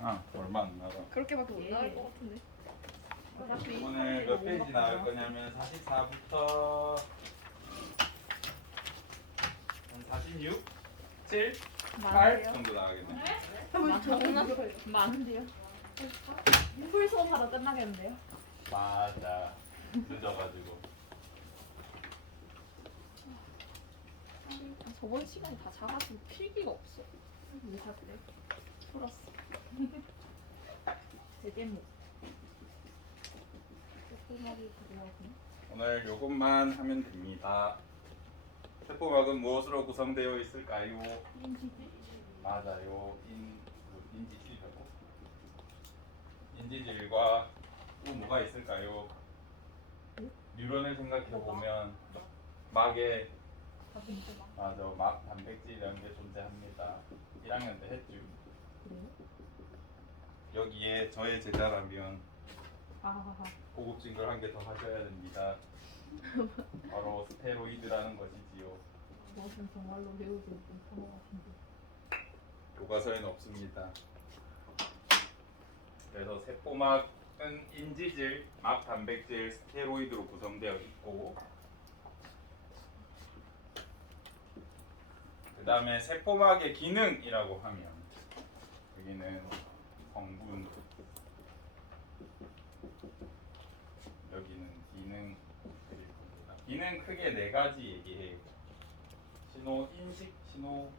아, 얼마 안 나가. 그렇게밖에 못 나갈 것 같은데. 오늘 몇 페이지 나올 거냐면 44부터 한 46, 7, 8 정도 나가겠네. 많은데요? 풀 수업하다 끝나겠는데요? 맞아. 늦어가지고. 저번 시간에 다 작아지고 필기가 없어. 왜 샀대? 풀었어. 되게 뭐. 조그마리 그려야지. 오늘 요것만 하면 됩니다. 세포막은 무엇으로 구성되어 있을까요? 맞아요. 인지질이라고. 인지질과 또 뭐가 있을까요? 뉴런을 생각해 보면 막에 맞아, 막 단백질이라는 게 존재합니다. 1학년 때 했죠. 여기에 저의 제자라면 아하하. 고급진 걸 한 개 더 하셔야 됩니다. 바로 스테로이드라는 것이지요. 무슨 정말로 배우지 못한 것 같은데. 교과서에는 없습니다. 그래서 세포막은 인지질, 막 단백질, 스테로이드로 구성되어 있고, 그 다음에 세포막의 기능이라고 하면 여기는 성분, 여기는 기능 드릴 겁니다. 기능 크게 네 가지 얘기해요. 신호 인식, 신호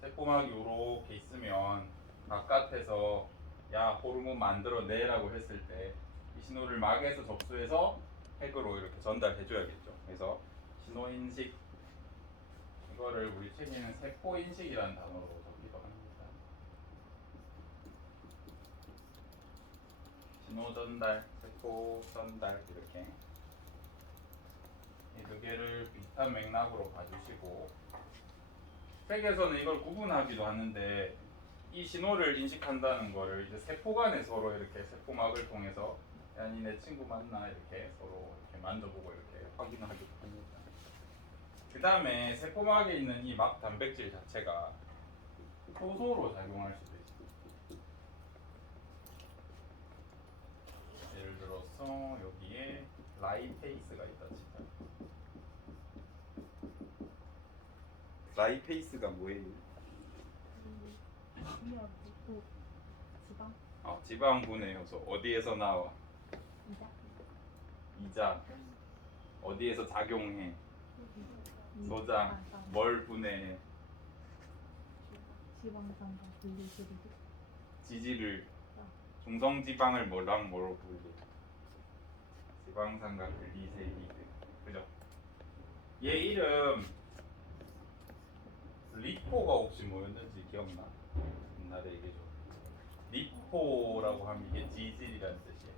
세포막이 요렇게 있으면 바깥에서 야 호르몬 만들어내라고 했을 때 이 신호를 막에서 접수해서 핵으로 이렇게 전달해 줘야겠죠. 그래서 신호인식, 이거를 우리 책에는 세포인식이라는 단어로 적기도 합니다. 신호 전달, 세포 전달, 이렇게 이 두 개를 비슷한 맥락으로 봐주시고, 책에서는 이걸 구분하기도 하는데 이 신호를 인식한다는 거를 이제 세포 간에 서로 이렇게 세포막을 통해서 야, 니 내 친구 맞나 이렇게 서로 이렇게 만져보고 이렇게 확인하기도 합니다. 그 다음에 세포막에 있는 이 막 단백질 자체가 효소로 작용할 수도 있습니다. 예를 들어서 여기에 라이페이스가 있다 치자. 라이페이스가 뭐예요? 지방? 지방분해 효소. 어디에서 나와? 이자? 이자. 어디에서 작용해? 소장. 뭘 분해해? 지방산과 분리시리드? 지질을, 중성지방을 뭐랑 뭐로 분리? 지방산과 글리세리드. 그죠? 얘 이름 리포가 혹시 뭐였는지 기억나? 옛날에 얘기해줘. 리포라고 하면 이게 지질이라는 뜻이에요.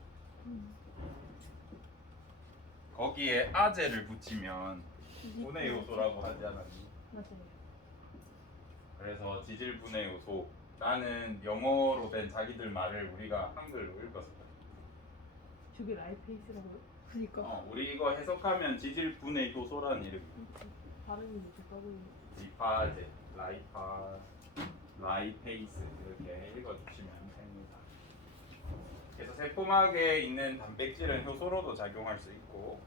거기에 아제를 붙이면 분해 요소라고 하지 않았니? 맞아요. 그래서 지질 분해 요소라는 영어로 된 자기들 말을 우리가 한글로 읽었어. 저게 라이페이스라고요? 그니까. 우리 이거 해석하면 지질 분해 효소라는 이름이. 발음이 똑같고. 리파제, 라이페이스 이렇게 읽어주시면 됩니다. 그래서 세포막에 있는 단백질은 효소로도 작용할 수 있고,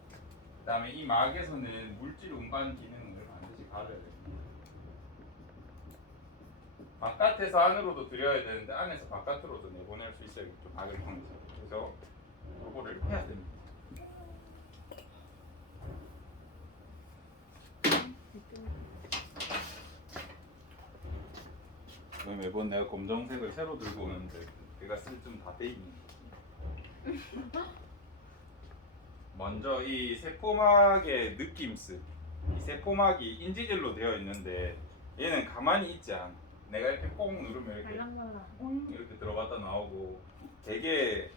그 다음에 이 막에서는 물질 운반 기능을 반드시 가져야 됩니다. 바깥에서 안으로도 들여야 되는데 안에서 바깥으로도 내보낼 수 있어야겠죠. 막을 통해서. 그래서 요거를 해야 됩니다. 왜 매번 내가 검정색을 새로 들고 오는데 내가 쓸 좀 다 돼 있니? 먼저 이 세포막의 느낌스, 이 세포막이 인지질로 되어 있는데 얘는 가만히 있지 않아. 내가 이렇게 꼭 누르면 이렇게 이렇게 들어갔다 나오고, 되게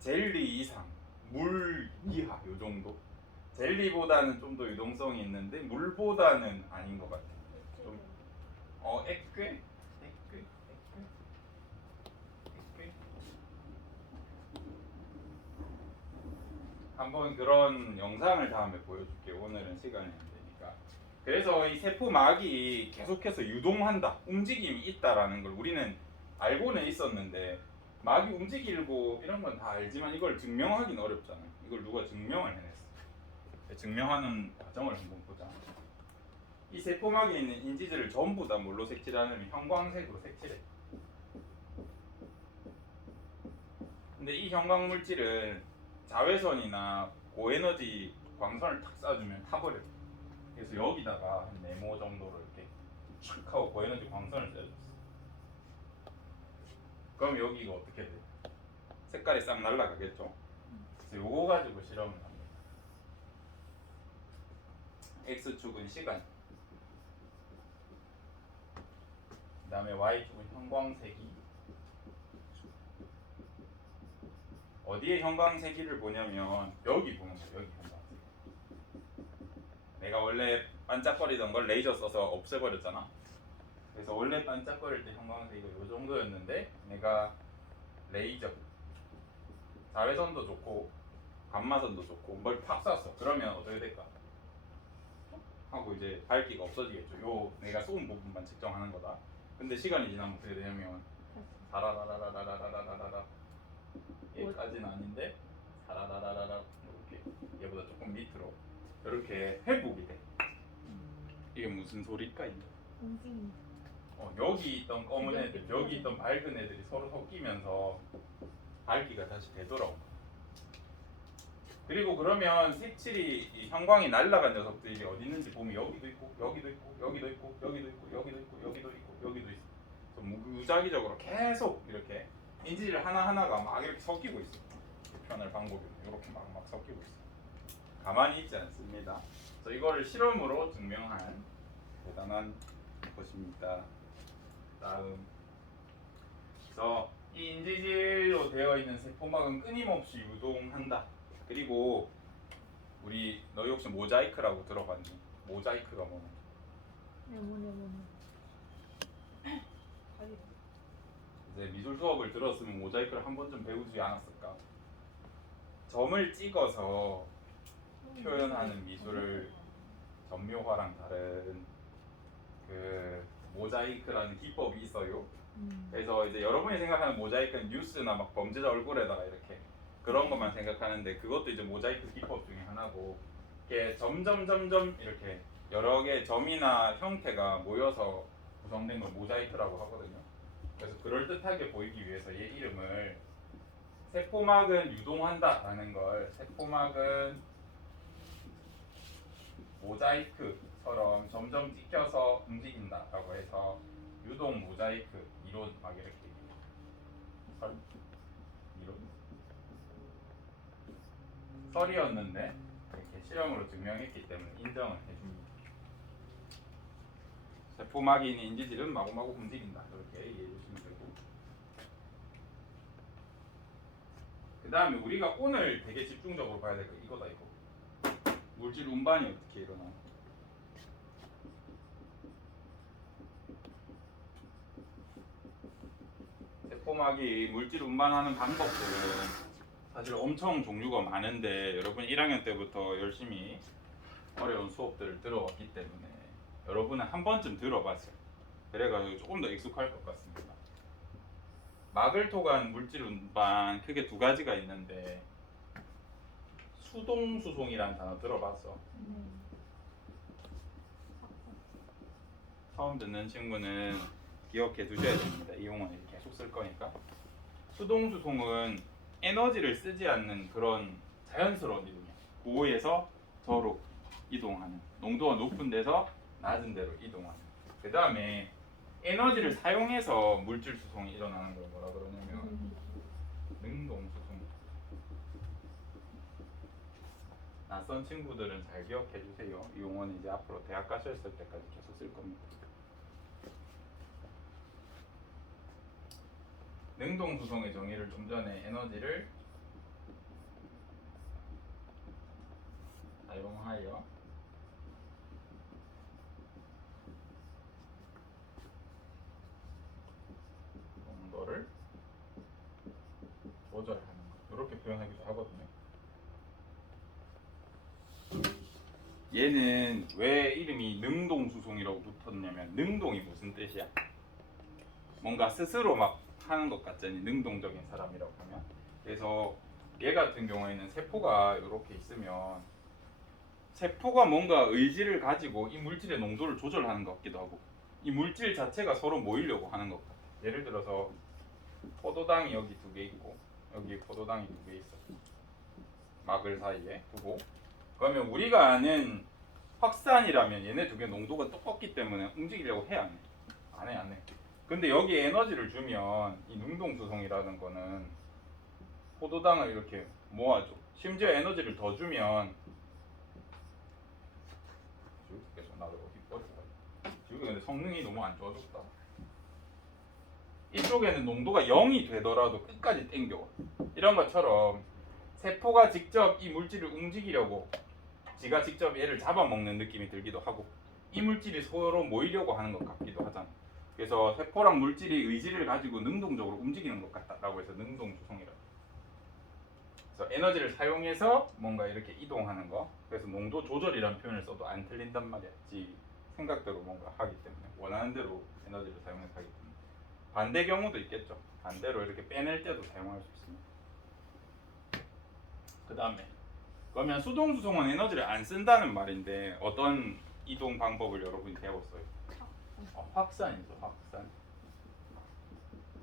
젤리 이상, 물 이하 요 정도. 젤리보다는 좀 더 유동성이 있는데 물보다는 아닌 것 같아. 좀 액괴? 한번 그런 영상을 다음에 보여줄게. 오늘은 시간이 안 되니까. 그래서 이 세포막이 계속해서 유동한다, 움직임이 있다라는 걸 우리는 알고는 있었는데 막이 움직이고 이런 건 다 알지만 이걸 증명하기는 어렵잖아요. 이걸 누가 증명을 해냈어. 증명하는 과정을 한번 보자. 이 세포막에 있는 인지들을 전부 다 뭘로 색칠하냐면 형광색으로 색칠해. 근데 이 형광 물질은 자외선이나 고에너지 광선을 탁 쏴주면 타버려. 그래서 여기다가 한 네모 정도로 이렇게 촥 하고 고에너지 광선을 쏴줬어. 그럼 여기가 어떻게 돼? 색깔이 싹 날아가겠죠. 그래서 요거 가지고 실험을 합니다. X축은 시간, 그 다음에 Y축은 형광색이. 어디에 형광색이를 보냐면 여기 보는 거예요. 여기 형광색. 내가 원래 반짝거리던 걸 레이저 써서 없애버렸잖아. 그래서 원래 반짝거릴 때 형광색이 이 정도였는데 내가 레이저, 자외선도 좋고 감마선도 좋고 뭘 팍 쐈어. 그러면 어떻게 될까? 하고 이제 밝기가 없어지겠죠. 요 내가 쏜 부분만 측정하는 거다. 근데 시간이 지나면 어떻게 되냐면 사라라라라라라라라라 얘까지는 아닌데 사라라라라라 이렇게 얘보다 조금 밑으로 이렇게 회복이 돼. 이게 무슨 소리일까? 움직임. 여기 있던 검은 애들, 여기 있던 밝은 애들이 서로 섞이면서 밝기가 다시 되돌아온 거야. 그리고 그러면 색칠이 이 형광이 날아간 녀석들이 어디 있는지 보면 여기도 있고 여기도 있고 여기도 있고 여기도 있고 여기도 있고 여기도 있고 여기도 있어. 그래서 무작위적으로 계속 이렇게 인지를 하나하나가 막 이렇게 섞이고 있어. 표현할 방법이 이렇게 막 섞이고 있어. 가만히 있지 않습니다. 그래서 이거를 실험으로 증명한 대단한 것입니다. 다음, 그래서 이 인지질로 되어 있는 세포막은 끊임없이 유동한다. 그리고 우리 너희 혹시 모자이크라고 들어봤니? 모자이크가 뭐냐? 네모네모네. 이제 미술 수업을 들었으면 모자이크를 한 번쯤 배우지 않았을까? 점을 찍어서 표현하는 미술을 점묘화랑 다른 그 모자이크라는 기법이 있어요. 그래서 이제 여러분이 생각하는 모자이크는 뉴스나 막 범죄자 얼굴에다가 이렇게 그런 것만 생각하는데 그것도 이제 모자이크 기법 중에 하나고 이렇게 점점점점 이렇게 여러 개의 점이나 형태가 모여서 구성된 걸 모자이크라고 하거든요. 그래서 그럴듯하게 보이기 위해서 얘 이름을 세포막은 유동한다라는 걸 세포막은 모자이크처럼 점점 찍혀서 움직인다라고 해서 유동 모자이크 이론 막 이렇게 설이었는데 이렇게 실험으로 증명했기 때문에 인정을 해줍니다. 세포막이 있는 인지질은 마구마구 움직인다. 이렇게 이해해 주시면 되고, 그 다음에 우리가 오늘 되게 집중적으로 봐야 될 거 이거다. 이거 물질 운반이 어떻게 일어나? 세포막이 물질 운반하는 방법들은 사실 엄청 종류가 많은데 여러분 1학년 때부터 열심히 어려운 수업들을 들어왔기 때문에 여러분은 한 번쯤 들어봤어요. 그래가지고 조금 더 익숙할 것 같습니다. 막을 통한 물질 운반 크게 두 가지가 있는데 수동수송이라는 단어 들어봤어? 처음 듣는 친구는 기억해 두셔야 됩니다. 이 용어는 계속 쓸 거니까. 수동수송은 에너지를 쓰지 않는 그런 자연스러운 이동이야. 고에서 저로 이동하는, 농도가 높은 데서 낮은 데로 이동하는. 그 다음에 에너지를 사용해서 물질 수송이 일어나는 걸 뭐라 그러냐면 능동수송. 낯선 친구들은 잘 기억해 주세요. 이 용어는 이제 앞으로 대학 가셨을 때까지 계속 쓸 겁니다. 능동수송의 정의를 좀 전에 에너지를 사용하여 농도를 조절하는 것, 이렇게 표현하기도 하거든요. 얘는 왜 이름이 능동수송이라고 붙었냐면 능동이 무슨 뜻이야? 뭔가 스스로 막 하는 것 같잖니 능동적인 사람이라고 하면. 그래서 얘 같은 경우에는 세포가 이렇게 있으면 세포가 뭔가 의지를 가지고 이 물질의 농도를 조절하는 것 같기도 하고 이 물질 자체가 서로 모이려고 하는 것 같아. 예를 들어서 포도당이 여기 2개 있고 여기 포도당이 2개 있어. 막을 사이에 두고 그러면 우리가 아는 확산이라면 얘네 2개 농도가 똑같기 때문에 움직이려고 해 안 해? 안 해, 안 해. 근데 여기 에너지를 주면 이 능동수송이라는 거는 포도당을 이렇게 모아줘. 심지어 에너지를 더 주면 지우개서 나도 어디 버리고 지우개 근데 성능이 너무 안 좋아졌다. 이쪽에는 농도가 0이 되더라도 끝까지 땡겨. 이런 것처럼 세포가 직접 이 물질을 움직이려고 지가 직접 얘를 잡아먹는 느낌이 들기도 하고 이 물질이 서로 모이려고 하는 것 같기도 하잖아. 그래서 세포랑 물질이 의지를 가지고 능동적으로 움직이는 것 같다라고 해서 능동수송이라고. 그래서 에너지를 사용해서 뭔가 이렇게 이동하는 거. 그래서 농도 조절이라는 표현을 써도 안 틀린단 말이야. 지 생각대로 뭔가 하기 때문에 원하는 대로 에너지를 사용해서 하기 때문에. 반대 경우도 있겠죠. 반대로 이렇게 빼낼 때도 사용할 수 있습니다. 그 다음에 그러면 수동수송은 에너지를 안 쓴다는 말인데 어떤 이동 방법을 여러분이 배웠어요? 확산이죠. 확산.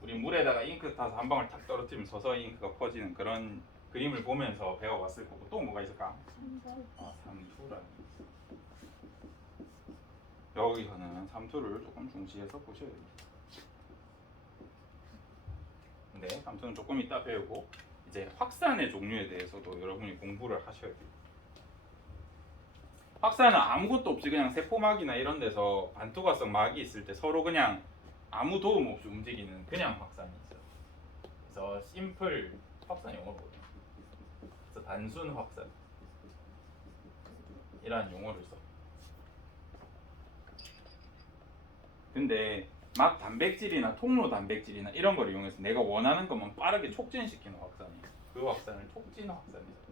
우리 물에다가 잉크 타서 한 방울 탁 떨어뜨리면 서서히 잉크가 퍼지는 그런 그림을 보면서 배워왔을 거고 또 뭐가 있을까? 삼투라는 여기서는 삼투를 조금 중시해서 보셔야 됩니다. 근데 삼투는 조금 이따 배우고 이제 확산의 종류에 대해서도 여러분이 공부를 하셔야 돼요. 확산은 아무것도 없이 그냥 세포막이나 이런 데서 반투과성 막이 있을 때 서로 그냥 아무 도움 없이 움직이는 그냥 확산이 있어요. 그래서 심플 확산 용어로 그래서 단순 확산 이라는 용어를 써. 근데 막 단백질이나 통로 단백질이나 이런 걸 이용해서 내가 원하는 것만 빠르게 촉진시키는 확산이에요. 그 확산을 촉진 확산이라고.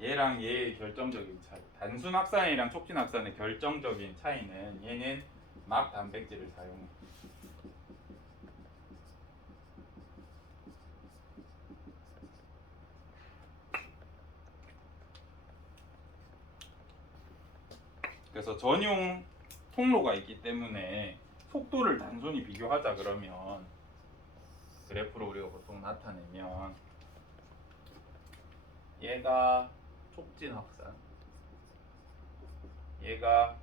얘랑 얘의 결정적인 차이. 단순 확산이랑 촉진 확산의 결정적인 차이는 얘는 막 단백질을 사용해. 그래서 전용 통로가 있기 때문에 속도를 단순히 비교하자 그러면 그래프로 우리가 보통 나타내면 얘가 촉진 확산, 얘가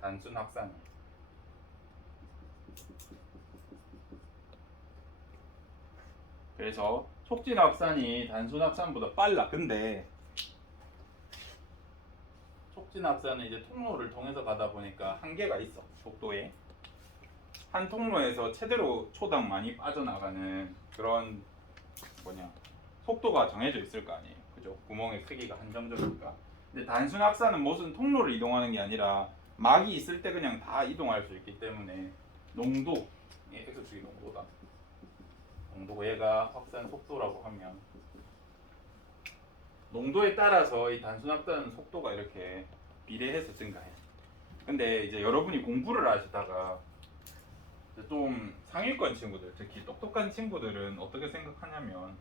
단순 확산. 그래서 촉진 확산이 단순 확산보다 빨라. 근데 촉진 확산은 이제 통로를 통해서 가다 보니까 한계가 있어. 속도에. 한 통로에서 최대로 초당 많이 빠져나가는 그런 속도가 정해져 있을 거 아니에요. 그죠? 구멍의 크기가 한정적이니까. 근데 단순 확산은 무슨 통로를 이동하는 게 아니라 막이 있을 때 그냥 다 이동할 수 있기 때문에 농도, X축이 농도다. 농도 얘가 확산 속도라고 하면 농도에 따라서 이 단순 확산 속도가 이렇게 비례해서 증가해. 근데 이제 여러분이 공부를 하시다가 좀 상위권 친구들, 특히 똑똑한 친구들은 어떻게 생각하냐면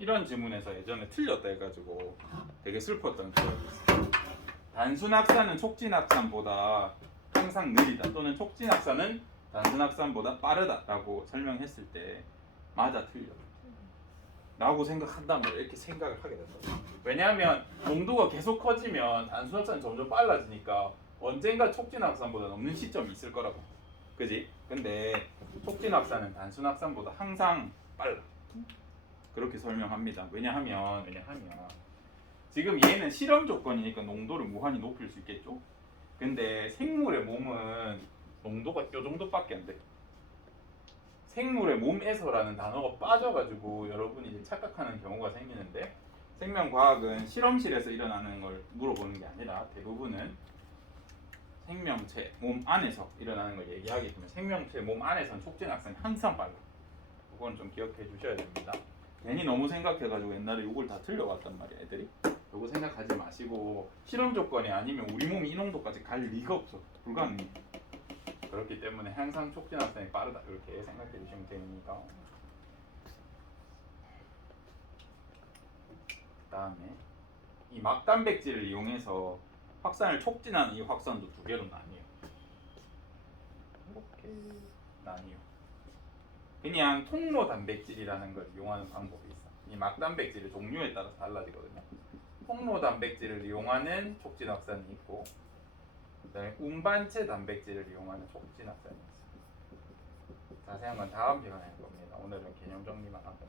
이런 지문에서 예전에 틀렸다 해가지고 되게 슬펐던 기억이 있어요. 단순 확산은 촉진 확산보다 항상 느리다 또는 촉진 확산은 단순 확산보다 빠르다라고 설명했을 때 맞아 틀려 라고 생각한다면 이렇게 생각을 하게 된다. 왜냐하면 농도가 계속 커지면 단순 확산이 점점 빨라지니까 언젠가 촉진 확산보다 넘는 시점이 있을 거라고. 그지? 근데 촉진 확산은 단순 확산보다 항상 빨라. 그렇게 설명합니다. 왜냐하면 지금 얘는 실험 조건이니까 농도를 무한히 높일 수 있겠죠. 근데 생물의 몸은 농도가 이 정도밖에 안 돼. 생물의 몸에서라는 단어가 빠져가지고 여러분이 이제 착각하는 경우가 생기는데 생명과학은 실험실에서 일어나는 걸 물어보는 게 아니라 대부분은 생명체 몸 안에서 일어나는 걸 얘기하기 때문에 생명체 몸 안에서는 촉진 확산이 항상 빨라. 그건 좀 기억해 주셔야 됩니다. 괜히 너무 생각해가지고 옛날에 이걸 다 틀려왔단 말이야 애들이. 요거 생각하지 마시고 실험 조건이 아니면 우리 몸이 이 농도까지 갈 리가 없어. 불가능해. 그렇기 때문에 항상 촉진 합성이 빠르다 이렇게 생각해 주시면 됩니다. 그다음에 이 막단백질을 이용해서 확산을 촉진하는 이 확산도 두 개로 나뉘어요. 이렇게 나뉘어. 그냥 통로 단백질이라는 걸 이용하는 방법이 있어. 이 막단백질의 종류에 따라서 달라지거든요. 통로 단백질을 이용하는 촉진 확산이 있고, 그다음에 운반체 단백질을 이용하는 촉진 확산이 있어. 자세한 건 다음 시간에 할 겁니다. 오늘은 개념 정리만 하고.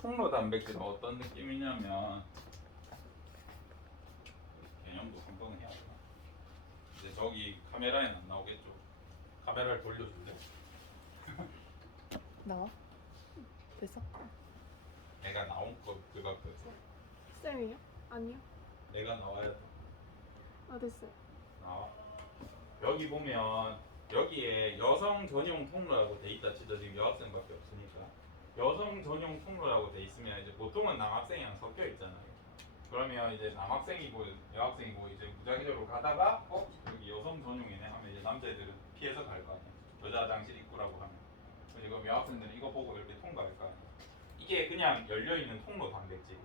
통로 단백질은 어떤 느낌이냐면 개념도 한번 해야 되나? 이제 저기 카메라에는 안 나오겠죠? 카메라를 돌려줄래? 나와? 됐어? 내가 나온 거 그거 쌤이요? 아니요. 내가 나와야 돼. 아 됐어요. 나와. 여기 보면 여기에 여성 전용 통로라고 돼 있다 치죠. 지금 여학생밖에 없으니까 여성 전용 통로라고 돼 있으면 이제 보통은 남학생이랑 섞여 있잖아요. 그러면 이제 남학생이고 여학생이고 이제 무작위적으로 가다가 여기 여성 전용이네 하면 이제 남자애들은 피해서 갈 거 아니야. 여자 화장실 입구라고 하면 그럼 여학생들은 이거 보고 이렇게 통과할 거 아니야. 이게 그냥 열려 있는 통로 단백질이에요.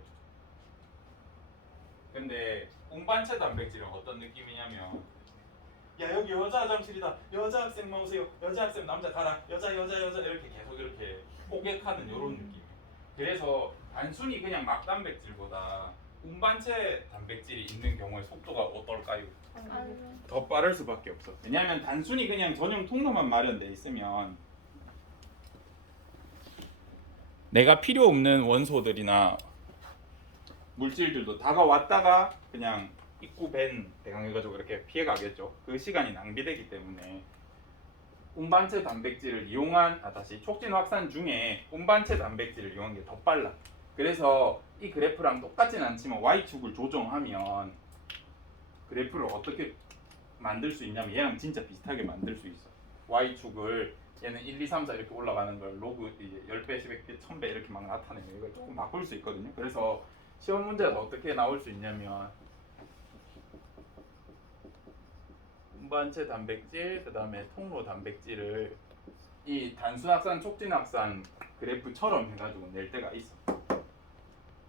근데 운반체 단백질은 어떤 느낌이냐면 야 여기 여자 화장실이다. 여자 학생만 오세요. 여자 학생 남자 가라. 여자 이렇게 계속 이렇게 포객하는 이런 느낌. 그래서 단순히 그냥 막 단백질보다 운반체 단백질이 있는 경우에 속도가 어떨까요? 더 빠를 수밖에 없어. 왜냐하면 단순히 그냥 전용 통로만 마련돼 있으면 내가 필요 없는 원소들이나 물질들도 다가왔다가 그냥 입구 밴 대강해가지고 이렇게 피해가겠죠. 그 시간이 낭비되기 때문에 운반체 단백질을 이용한 다시 촉진 확산 중에 운반체 단백질을 이용한 게 더 빨라. 그래서 이 그래프랑 똑같진 않지만 y축을 조정하면 그래프를 어떻게 만들 수 있냐면 얘랑 진짜 비슷하게 만들 수 있어. y축을 얘는 1, 2, 3, 4 이렇게 올라가는 걸 로그 이제 10배, 10배, 1000배 이렇게 막 나타내면 이걸 조금 바꿀 수 있거든요. 그래서 시험 문제가 어떻게 나올 수 있냐면 운반체 단백질, 그 다음에 통로 단백질을 이 단순 확산, 촉진 확산 그래프처럼 해가지고 낼 때가 있어.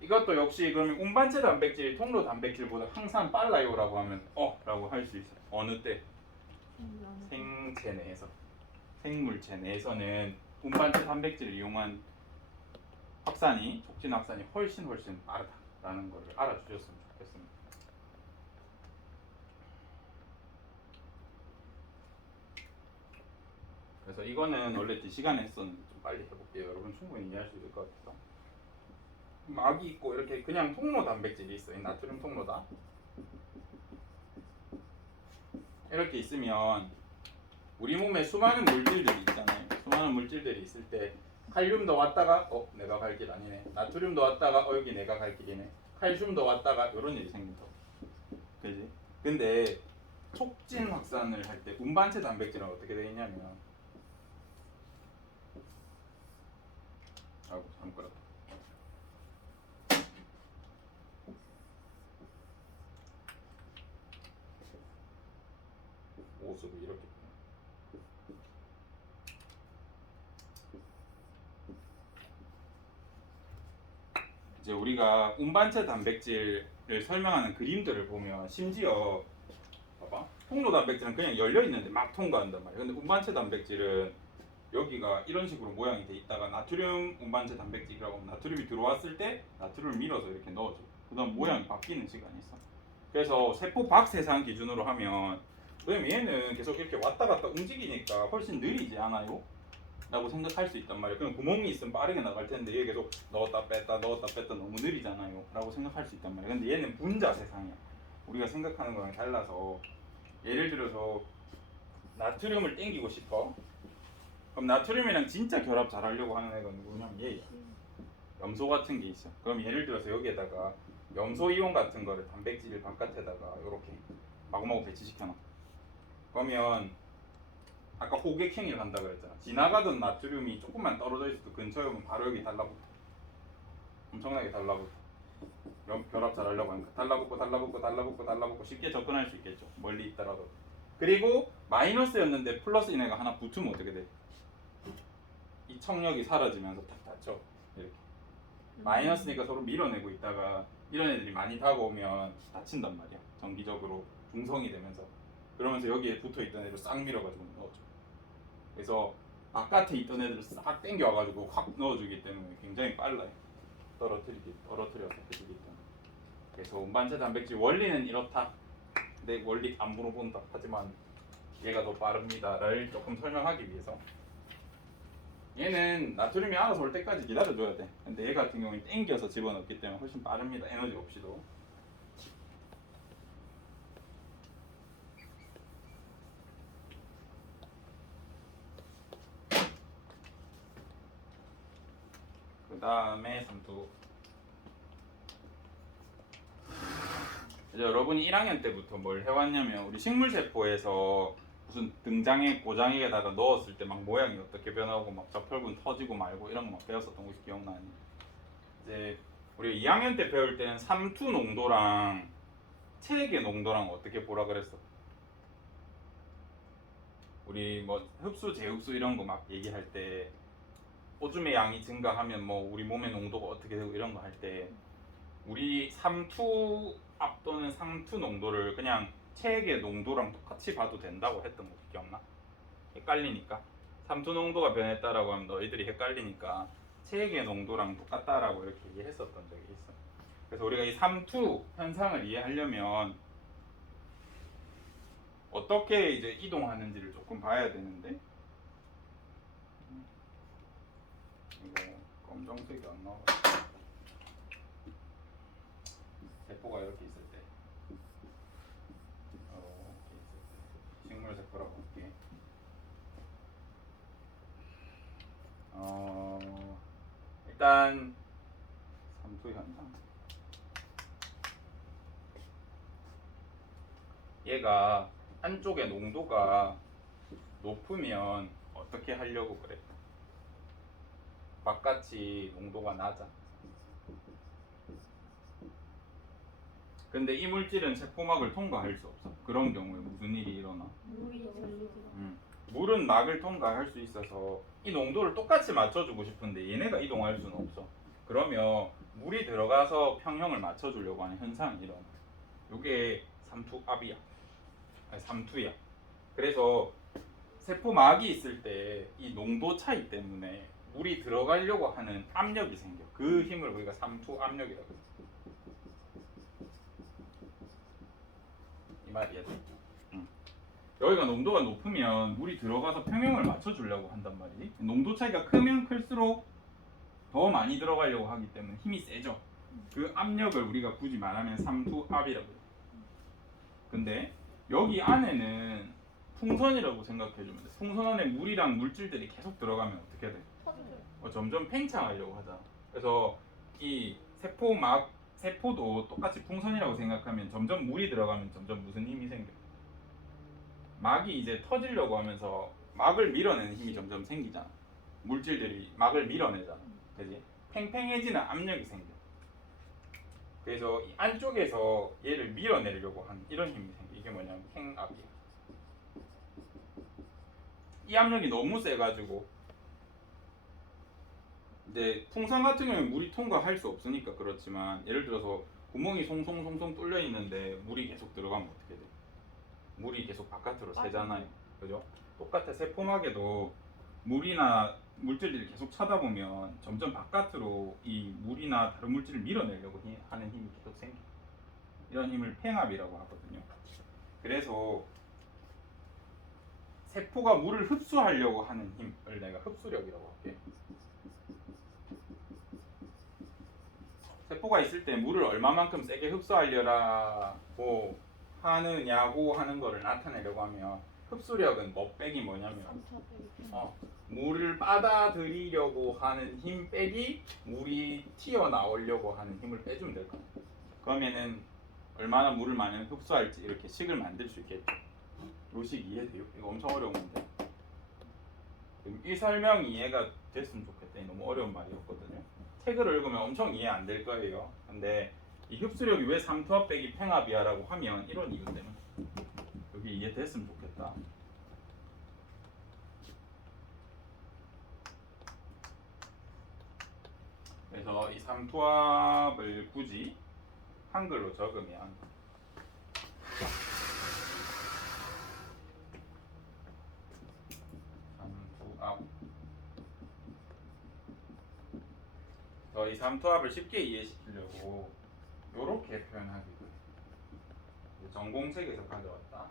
이것도 역시 그러면 운반체 단백질이 통로 단백질보다 항상 빨라요라고 하면 라고 할 수 있어. 어느 때? 생체 내에서. 생물체 내에서는 운반체 단백질을 이용한 확산이, 촉진 확산이 훨씬 빠르다라는 걸 알아주셨으면 좋겠습니다. 그래서 이거는 원래 2시간에 했었는데 좀 빨리 해볼게요. 여러분 충분히 이해할 수 있을 것 같아서. 막이 있고 이렇게 그냥 통로 단백질이 있어요. 나트륨 통로다. 이렇게 있으면 우리 몸에 수많은 물질들이 있잖아요. 수많은 물질들이 있을 때 칼륨도 왔다가 내가 갈 길 아니네. 나트륨도 왔다가 여기 내가 갈 길이네. 칼슘도 왔다가 이런 일이 생긴다. 그지? 근데 촉진 확산을 할 때 운반체 단백질은 어떻게 되어 있냐면 아이고 잘못 걸었다. 모습이 이렇게 이제 우리가 운반체 단백질을 설명하는 그림들을 보면 심지어 봐봐 통로 단백질은 그냥 열려 있는데 막 통과한단 말이야. 근데 운반체 단백질은 여기가 이런 식으로 모양이 돼 있다가 나트륨 운반체 단백질이라고 하면 나트륨이 들어왔을 때 나트륨을 밀어서 이렇게 넣어줘. 그다음 모양이 바뀌는 시간이 있어. 그래서 세포 밖 세상 기준으로 하면 왜냐면 얘는 계속 이렇게 왔다 갔다 움직이니까 훨씬 느리지 않아요? 라고 생각할 수 있단 말이에요. 그럼 구멍이 있으면 빠르게 나갈 텐데 얘 계속 넣었다 뺐다 너무 느리잖아요 라고 생각할 수 있단 말이에요. 근데 얘는 분자 세상이야. 우리가 생각하는 거랑 달라서 예를 들어서 나트륨을 땡기고 싶어. 그럼 나트륨이랑 진짜 결합 잘 하려고 하는 애가 누구냐면 얘야. 염소 같은 게 있어. 그럼 예를 들어서 여기에다가 염소 이온 같은 거를 단백질 바깥에다가 이렇게 마구마구 배치시켜 놔. 그러면 아까 호객행위를 한다 그랬잖아. 지나가던 나트륨이 조금만 떨어져 있어도 근처에 오면 바로 여기 달라붙어. 엄청나게 달라붙어. 결합 잘 하려고 하니까 달라붙고 쉽게 접근할 수 있겠죠. 멀리 있더라도. 그리고 마이너스였는데 플러스 인해가 하나 붙으면 어떻게 돼? 이 청력이 사라지면서 탁 닫혀. 이렇게. 마이너스니까 서로 밀어내고 있다가 이런 애들이 많이 다가오면 다친단 말이야. 정기적으로 중성이 되면서. 그러면서 여기에 붙어있던 애를 싹 밀어가지고 넣어줘. 그래서 바깥에 있던 애들을 싹 당겨와가지고 확 넣어주기 때문에 굉장히 빨라요. 떨어뜨려서 해주기 때문에. 그래서 운반체 단백질 원리는 이렇다. 근데 원리 안 물어본다. 하지만 얘가 더 빠릅니다를 조금 설명하기 위해서. 얘는 나트륨이 알아서 올 때까지 기다려줘야 돼. 근데 얘 같은 경우는 땡겨서 집어넣기 때문에 훨씬 빠릅니다. 에너지 없이도. 그 다음에 삼투. 이제 여러분이 1학년 때부터 뭘 해왔냐면 우리 식물세포에서 무슨 등장에 고장에다가 넣었을 때 막 모양이 어떻게 변하고 막 적혈군 터지고 말고 이런 거 막 배웠었던 거 혹시 기억나니? 이제 우리 2학년 때 배울 때는 삼투 농도랑 체액의 농도랑 어떻게 보라 그랬어? 우리 뭐 흡수, 재흡수 이런 거 막 얘기할 때 오줌의 양이 증가하면 뭐 우리 몸의 농도가 어떻게 되고 이런 거 할 때 우리 삼투 압 또는 상투 농도를 그냥 체액의 농도랑 똑같이 봐도 된다고 했던 거 기억나? 헷갈리니까 삼투 농도가 변했다라고 하면 너희들이 헷갈리니까 체액의 농도랑 똑같다라고 이렇게 얘기했었던 적이 있어. 그래서 우리가 이 삼투 현상을 이해하려면 어떻게 이제 이동하는지를 조금 봐야 되는데 이거 검정색이 안 나와. 세포가 이렇게 있을 때 식물 세포라고 할게. 일단 삼투 현상. 얘가 한쪽의 농도가 높으면 어떻게 하려고 그래? 바깥이 농도가 낮아. 근데 이 물질은 세포막을 통과할 수 없어. 그런 경우에 무슨 일이 일어나? 물이 절리지. 물은 막을 통과할 수 있어서 이 농도를 똑같이 맞춰주고 싶은데 얘네가 이동할 수는 없어. 그러면 물이 들어가서 평형을 맞춰주려고 하는 현상이 일어나. 이게 삼투압이야. 아니 삼투야. 그래서 세포막이 있을 때 이 농도 차이 때문에 물이 들어가려고 하는 압력이 생겨. 그 힘을 우리가 삼투압력이라고 해. 이 말 이해돼? 여기가 농도가 높으면 물이 들어가서 평형을 맞춰주려고 한단 말이지. 농도 차이가 크면 클수록 더 많이 들어가려고 하기 때문에 힘이 세죠. 그 압력을 우리가 굳이 말하면 삼투압이라고 해요. 근데 여기 안에는 풍선이라고 생각해주면 돼. 풍선 안에 물이랑 물질들이 계속 들어가면 어떻게 돼? 점점 팽창하려고 하잖아. 그래서 이 세포도 똑같이 풍선이라고 생각하면 점점 물이 들어가면 점점 무슨 힘이 생겨? 막이 이제 터지려고 하면서 막을 밀어내는 힘이 점점 생기잖아. 물질들이 막을 밀어내잖아. 그지? 팽팽해지는 압력이 생겨. 그래서 이 안쪽에서 얘를 밀어내려고 하는 이런 힘이 생겨. 이게 뭐냐면 팽압이야. 이 압력이 너무 세가지고 이제 풍선 같은 경우는 물이 통과할 수 없으니까 그렇지만 예를 들어서 구멍이 송송송송 뚫려 있는데 물이 계속 들어가면 어떻게 돼? 물이 계속 바깥으로 새잖아요. 그죠? 똑같아. 세포막에도 물이나 물질들이 계속 차다 보면 점점 바깥으로 이 물이나 다른 물질을 밀어내려고 하는 힘이 계속 생겨. 이런 힘을 팽압이라고 하거든요. 그래서 세포가 물을 흡수하려고 하는 힘을 내가 흡수력이라고 할게. 세포가 있을 때 물을 얼마만큼 세게 흡수하려고 하느냐고 하는 거를 나타내려고 하면 흡수력은 뭐 빼기 뭐냐면 물을 빨아들이려고 하는 힘 빼기 물이 튀어나오려고 하는 힘을 빼주면 될 거야. 그러면은 얼마나 물을 많이 흡수할지 이렇게 식을 만들 수 있겠죠. 요식 이해돼요? 이거 엄청 어려운 건데. 이 설명이 이해가 됐으면 좋겠다. 너무 어려운 말이었거든요. 책을 읽으면 엄청 이해 안 될 거예요. 근데 이 흡수력이 왜 삼투압 빼기 팽합이야라고 하면 이런 이유 때문에 여기 이해됐으면 좋겠다. 그래서 이 삼투압을 굳이 한글로 적으면 삼투압. 이 삼투압을 쉽게 이해시키려고 이렇게 표현하기도 해요. 전공책에서 가져왔다.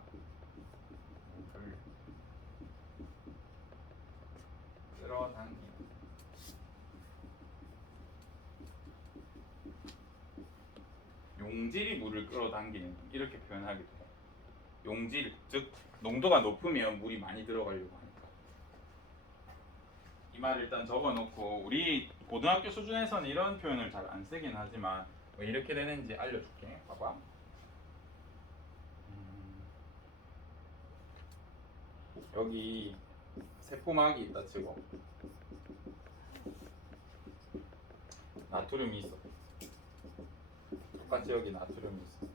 끌어당기는. 용질이 물을 끌어당기는 이렇게 표현하기도 해요. 용질, 즉 농도가 높으면 물이 많이 들어가려고 하니까. 이 말을 일단 적어놓고 우리 고등학교 수준에서는 이런 표현을 잘 안 쓰긴 하지만 왜 이렇게 되는지 알려줄게. 봐봐. 여기 세포막이 있다 치고 나트륨이 있어. 똑같이 여기 나트륨이 있어.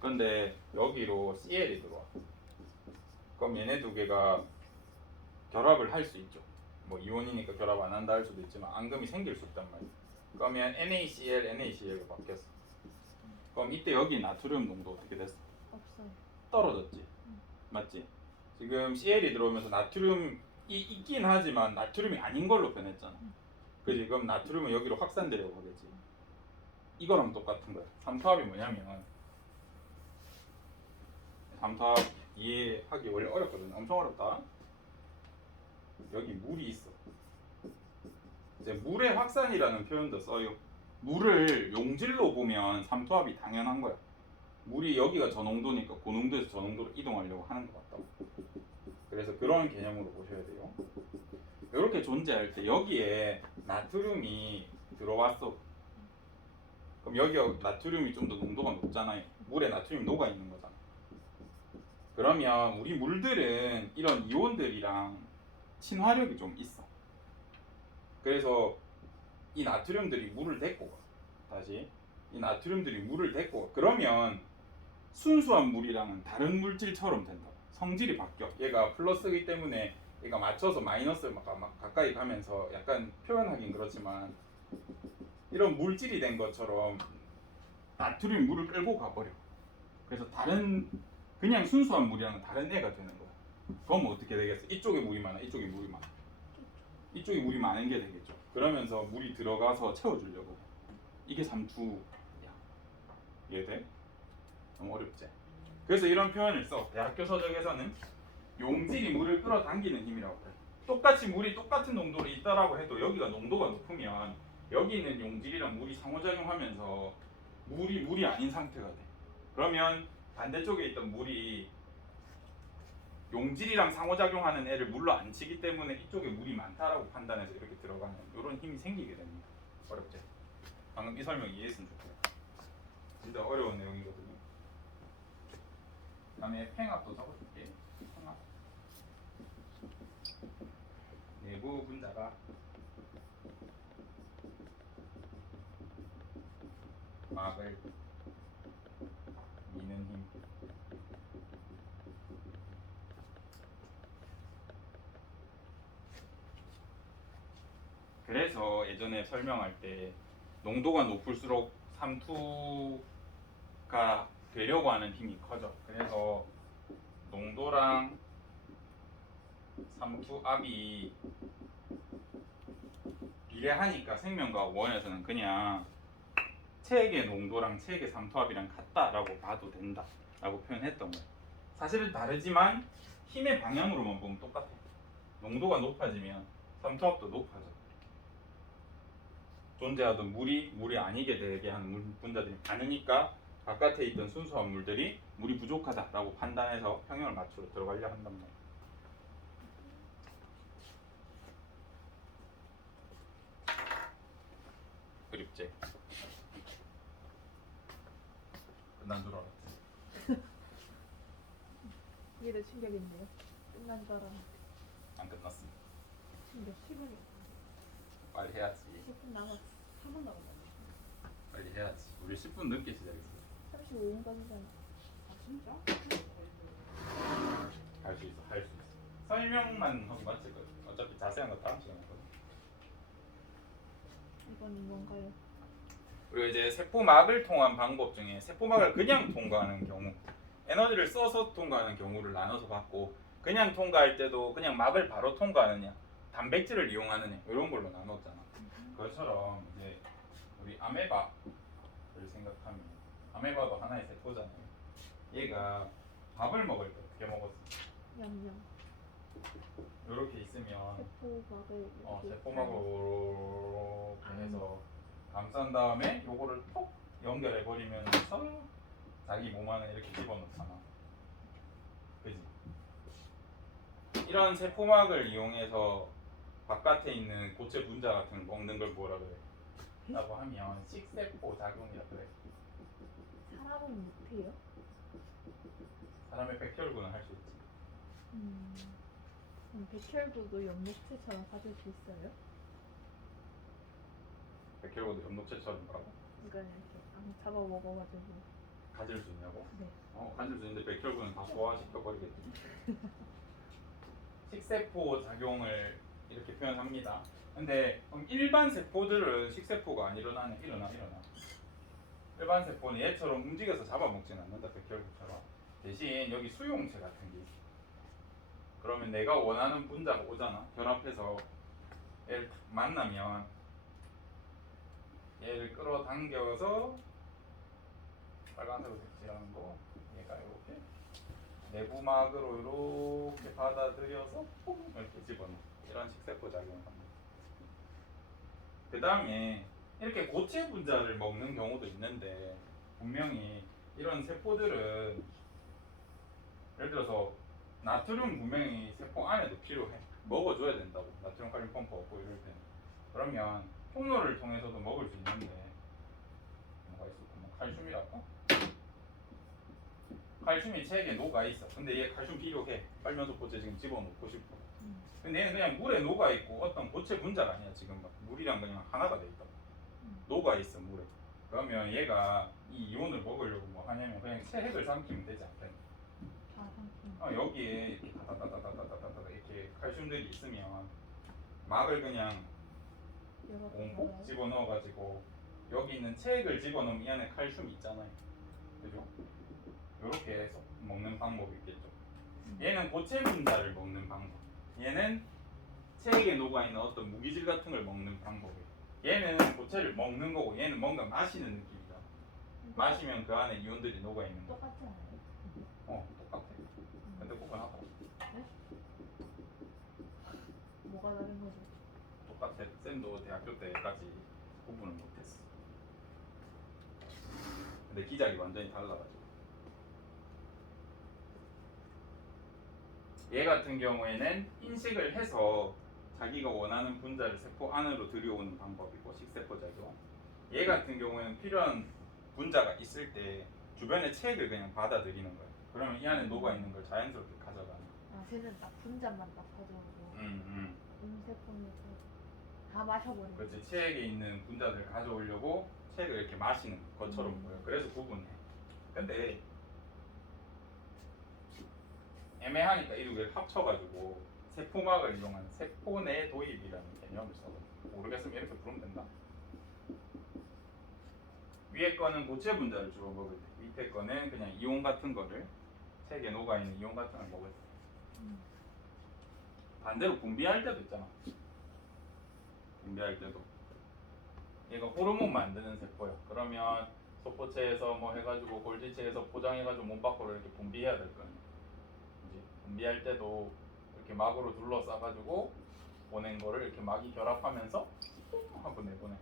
근데 여기로 CL이 들어와. 그럼 얘네 두 개가 결합을 할 수 있죠. 뭐 이온이니까 결합 안 한다 할 수도 있지만 앙금이 생길 수 있단 말이야. 그러면 NaCl, NaCl로 바뀌었어. 그럼 이때 여기 나트륨 농도 어떻게 됐어? 없어요. 떨어졌지. 맞지? 지금 CL이 들어오면서 나트륨이 있긴 하지만 나트륨이 아닌 걸로 변했잖아. 그지? 그럼 나트륨은 여기로 확산되려고 하겠지. 이거랑 똑같은 거야. 삼투압이 뭐냐면 삼투압 이해하기 원래 어렵거든. 엄청 어렵다. 여기 물이 있어. 이제 물의 확산이라는 표현도 써요. 물을 용질로 보면 삼투압이 당연한 거야. 물이 여기가 저농도니까 고농도에서 저농도로 이동하려고 하는 것 같다고. 그래서 그런 개념으로 보셔야 돼요. 이렇게 존재할 때 여기에 나트륨이 들어왔어. 그럼 여기 나트륨이 좀 더 농도가 높잖아요. 물에 나트륨이 녹아 있는 거잖아. 그러면 우리 물들은 이런 이온들이랑 친화력이 좀 있어. 그래서 이 나트륨들이 물을 데리고 가. 다시 이 나트륨들이 물을 데리고 가. 그러면 순수한 물이랑은 다른 물질처럼 된다. 성질이 바뀌어. 얘가 플러스이기 때문에 얘가 맞춰서 마이너스 막 가까이 가면서 약간 표현하긴 그렇지만 이런 물질이 된 것처럼 나트륨이 물을 끌고 가버려. 그래서 다른 그냥 순수한 물이랑은 다른 애가 되는 거야. 그럼 어떻게 되겠어? 이쪽에 물이 많아, 이쪽에 물이 많아. 이쪽에 물이 많은 게 되겠죠. 그러면서 물이 들어가서 채워주려고. 이게 삼투야. 이해돼? 너무 어렵지? 그래서 이런 표현을 써. 대학교 서적에서는 용질이 물을 끌어당기는 힘이라고 해. 똑같이 물이 똑같은 농도로 있다라고 해도 여기가 농도가 높으면 여기 있는 용질이랑 물이 상호작용하면서 물이 아닌 상태가 돼. 그러면 반대쪽에 있던 물이 용질이랑 상호작용하는 애를 물로 안 치기 때문에 이쪽에 물이 많다라고 판단해서 이렇게 들어가는 이런 힘이 생기게 됩니다. 어렵지? 방금 이 설명 이해했으면 좋겠다. 진짜 어려운 내용이거든요. 그 다음에 팽합도 적어줄게. 팽합. 내부 분자가 막을 미는 힘. 그래서 예전에 설명할 때 농도가 높을수록 삼투가 되려고 하는 힘이 커져. 그래서 농도랑 삼투압이 비례하니까 생명과학 1에서는 그냥 체액의 농도랑 체액의 삼투압이랑 같다라고 봐도 된다라고 표현했던 거예요. 사실은 다르지만 힘의 방향으로만 보면 똑같아. 농도가 높아지면 삼투압도 높아져. 존재하던 물이 아니게 되게 하는 분자들이 많으니까 바깥에 있던 순수한 물들이 물이 부족하다라고 판단해서 평형을 맞추러 들어가려 한단 말이에요. 그립지? 끝난 줄 알았지. 이게 내 충격인데요. 끝난 줄 알았는데. 안 끝났습니다. 몇 시간이? 빨리 해야지. 10분 남았어. 3분 남았네. 빨리 해야지. 우리 10분 늦게 시작했어. 35분까지잖아. 아 진짜? 할 수 있어. 할 수 있어. 설명만 하고 맞지? 어차피 자세한 거 다음 시간에 하거든. 이건 뭔가요? 그리고 이제 세포막을 통한 방법 중에 세포막을 그냥 통과하는 경우, 에너지를 써서 통과하는 경우를 나눠서 봤고, 그냥 통과할 때도 그냥 막을 바로 통과하느냐, 단백질을 이용하느냐 이런 걸로 나눴잖아. 그것처럼 이제 우리 아메바를 생각하면 아메바도 하나의 세포잖아요. 얘가 밥을 먹을 때 어떻게 먹었어? 냠냠. 이렇게 있으면 세포막을 이렇게 세포막으로 이렇게 해서 감싼 다음에 요거를 톡 연결해 버리면서 자기 몸 안에 이렇게 집어넣잖아. 그지? 이런 세포막을 이용해서 바깥에 있는 고체 분자 같은 거 먹는 걸 뭐라 그래? 라고 하면 식세포 작용이라 그래. 사람은 못해요? 사람의 백혈구는 할 수 있지. 그럼 백혈구도 엽록체처럼 가질 수 있어요? 백혈구도 엽록체처럼 뭐라고? 그러니까 이렇게 잡아 먹어가지고. 가질 수 있냐고? 네. 가질 수 있는데 백혈구는 다 소화시켜 버리겠지. 식세포 작용을 이렇게 표현합니다. 근데 그럼 일반 세포들은 식세포가 안 일어나. 일반 세포는 얘처럼 움직여서 잡아먹지는 않는다. 백혈구처럼. 대신 여기 수용체 같은 게 있어. 그러면 내가 원하는 분자가 오잖아. 결합해서 얘를 만나면 얘를 끌어당겨서 빨간색으로 색칠하는 거, 얘가 이렇게 내부막으로 이렇게 받아들여서 뽕 이렇게 집어넣어. 이런 식세포 작용을 합니다. 그 다음에 이렇게 고체 분자를 먹는 경우도 있는데, 분명히 이런 세포들은 예를 들어서 나트륨 분명히 세포 안에도 필요해. 먹어줘야 된다고. 나트륨 칼륨 펌프 없고 이럴 때는. 그러면 통로를 통해서도 먹을 수 있는데, 뭐가 있을까? 뭐 칼슘이랄까? 칼슘이 체액에 녹아 있어. 근데 얘 칼슘 필요해. 빨면서 고체 지금 집어넣고 싶어. 근데 얘는 그냥 물에 녹아 있고 어떤 고체 분자가 아니야. 지금 막 물이랑 그냥 하나가 돼 있다. 녹아 있어 물에. 그러면 얘가 이 이온을 먹으려고 뭐 하냐면 그냥 체액을 삼키면 되지 않겠냐. 여기에 이렇게 다다다다다다다다 이렇게 칼슘들이 있으면 막을 그냥 뽕뽕 집어넣어가지고 여기 있는 체액을 집어넣으면 이 안에 칼슘이 있잖아요. 그죠? 이렇게 해서 먹는 방법이 있겠죠. 얘는 고체 분자를 먹는 방법. 얘는 체액에 녹아있는 어떤 무기질 같은 걸 먹는 방법이에요. 얘는 고체를 먹는 거고 얘는 뭔가 마시는 느낌이다. 마시면 그 안에 이온들이 녹아있는 거. 똑같지 않아요? 똑같아. 근데 구분하고 뭐가 다른 거죠? 똑같아. 쌤도 대학교 때까지 구분을 못했어. 근데 기작이 완전히 달라가지고. 얘 같은 경우에는 인식을 해서 자기가 원하는 분자를 세포 안으로 들여오는 방법이고, 식세포 작용. 얘 같은 경우에는 필요한 분자가 있을 때 주변의 체액을 그냥 받아들이는 거야. 그러면 이 안에 녹아 있는 걸 자연스럽게 가져가는 거야. 쟤는 딱 분자만 딱 가져오고 세포는 다 마셔버리는. 그렇지. 체액에 있는 분자들을 가져오려고 체액을 이렇게 마시는 것처럼 보여. 그래서 구분해. 근데 애매하니까 이 두 개를 합쳐가지고 세포막을 이용한 세포 내 도입이라는 개념을 써요. 모르겠으면 이렇게 부르면 된다. 위에 거는 고체 분자를 주로 먹을 때, 밑에 거는 그냥 이온 같은 거를, 체액에 녹아 있는 이온 같은 걸 먹을 때. 반대로 분비할 때도 있잖아. 분비할 때도 얘가 호르몬 만드는 세포야. 그러면 소포체에서 뭐 해가지고 골지체에서 포장해가지고 몸 밖으로 이렇게 분비해야 될 거 아니야. 이제 분비할 때도 이렇게 막으로 둘러싸가지고 보낸 거를 이렇게 막이 결합하면서 하고 내보내.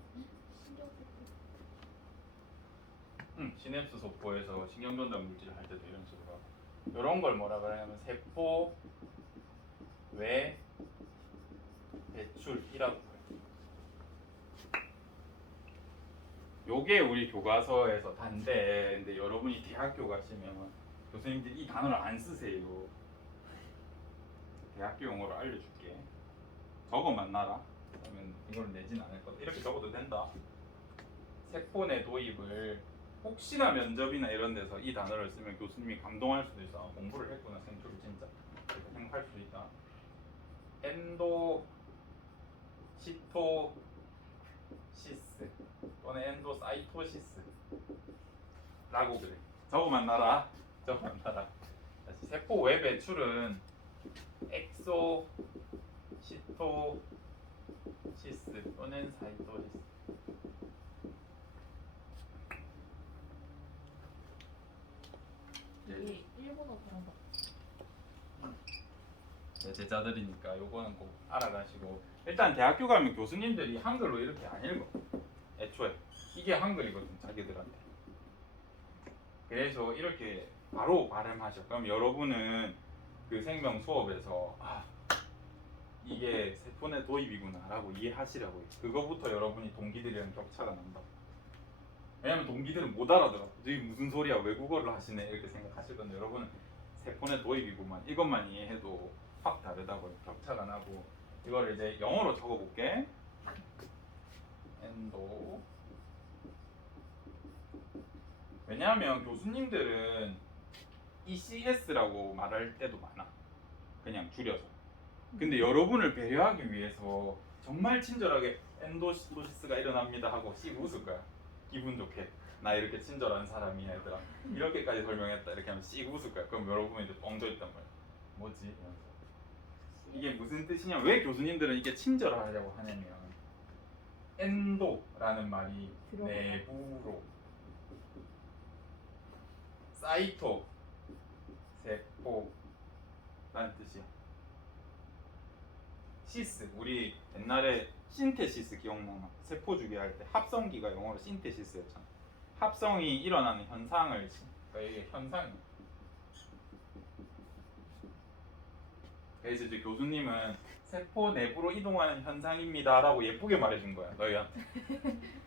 시냅스 소포에서 신경전달 물질을 할 때도 이런 식으로 하고. 이런 걸 뭐라 그러냐면 세포 외 배출이라고 해요. 요게 우리 교과서에서 단데, 근데 여러분이 대학교 가시면 교수님들이 이 단어를 안 쓰세요. 대학교 용어로 알려줄게. 적어 만나라. 그러면 이걸 내진 않을 거다. 이렇게 적어도 된다. 세포 내 도입을 혹시나 면접이나 이런 데서 이 단어를 쓰면 교수님이 감동할 수도 있어. 아, 공부를 했구나 생초를 진짜 이렇게 생각할 수도 있다. 엔도 시토시스 또는 엔도사이토시스라고 그래. 적어 만나라. 적어 만나라. 다시 세포 외 배출은 엑소시토시스 또는 사이토시스. 이게 일본어 그런 거. 내 제자들이니까 요거는 꼭 알아가시고 일단 대학교 가면 교수님들이 한글로 이렇게 안 읽어. 애초에 이게 한글이거든 자기들한테. 그래서 이렇게 바로 발음하셔. 그럼 여러분은 그 생명 수업에서 이게 세포내 도입이구나라고 이해하시라고요. 그거부터 여러분이 동기들이랑 격차가 난다. 왜냐면 동기들은 못 알아들어. 이게 무슨 소리야 외국어를 하시네 이렇게 생각하실 건데 여러분은 세포내 도입이구만 이것만 이해해도 확 다르다고요. 격차가 나고 이걸 이제 영어로 적어볼게. 엔도. 왜냐하면 교수님들은 ECS라고 말할 때도 많아. 그냥 줄여서. 근데 여러분을 배려하기 위해서 정말 친절하게 엔도시토시스가 일어납니다 하고 씩 웃을 거야. 기분 좋게. 나 이렇게 친절한 사람이야 얘들아. 이렇게까지 설명했다 이렇게 하면 씩 웃을 거야. 그럼 여러분이 이제 뻥져 있단 말이야. 뭐지? 이러면서. 이게 무슨 뜻이냐? 왜 교수님들은 이게 친절하려고 하냐면 엔도라는 말이 내부로, 사이토 세포라는 뜻이야. 시스 우리 옛날에 신테시스 기억나나? 세포주기 할 때 합성기가 영어로 신테시스였잖아. 합성이 일어나는 현상을 그러니까 이게 현상이야. 그래서 이제 교수님은 세포 내부로 이동하는 현상입니다라고 예쁘게 말해준 거야 너희한테.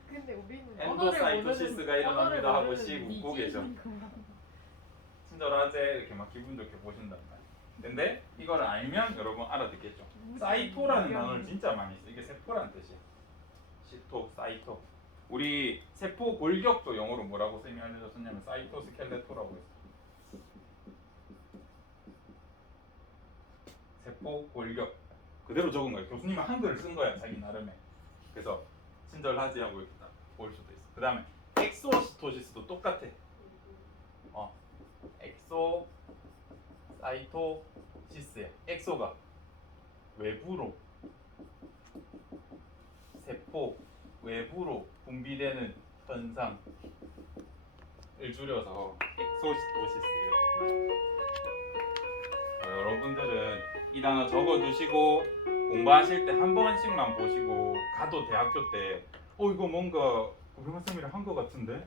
근데 우리는 엔도사이토시스가 일어납니다 하고 씩 웃고 계셔. 친절하제 이렇게 막 기분 좋게 보신단 말이야. 근데 이걸 알면 여러분 알아듣겠죠. 사이토라는 단어를 진짜 많이 써. 이게 세포라는 뜻이야. 시토, 사이토. 우리 세포 골격도 영어로 뭐라고 쌤이 알려줬었냐면 사이토스켈레토라고 했어. 세포 골격 그대로 적은 거야. 교수님은 한글을 쓴 거야 자기 나름에. 그래서 친절하지 하고 이렇게 딱 볼 수도 있어. 그 다음에 엑소시토시스도 똑같아. 엑소 사이토시스야. 엑소가 외부로, 세포 외부로 분비되는 현상을 줄여서 엑소시토시스예요. 여러분들은 이 단어 적어두시고 공부하실 때 한 번씩만 보시고 가도 대학교 때 이거 뭔가 고병환 쌤이랑 한 거 같은데?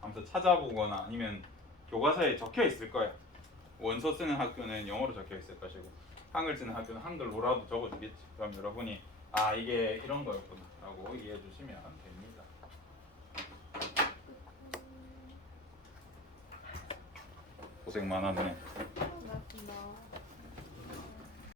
하면서 찾아보거나 아니면 교과서에 적혀 있을 거야. 원서 쓰는 학교는 영어로 적혀 있을 것이고 한글 쓰는 학교는 한글로라도 적어주겠지. 그럼 여러분이 이게 이런 거였구나 라고 이해해 주시면 됩니다. 고생 많았네.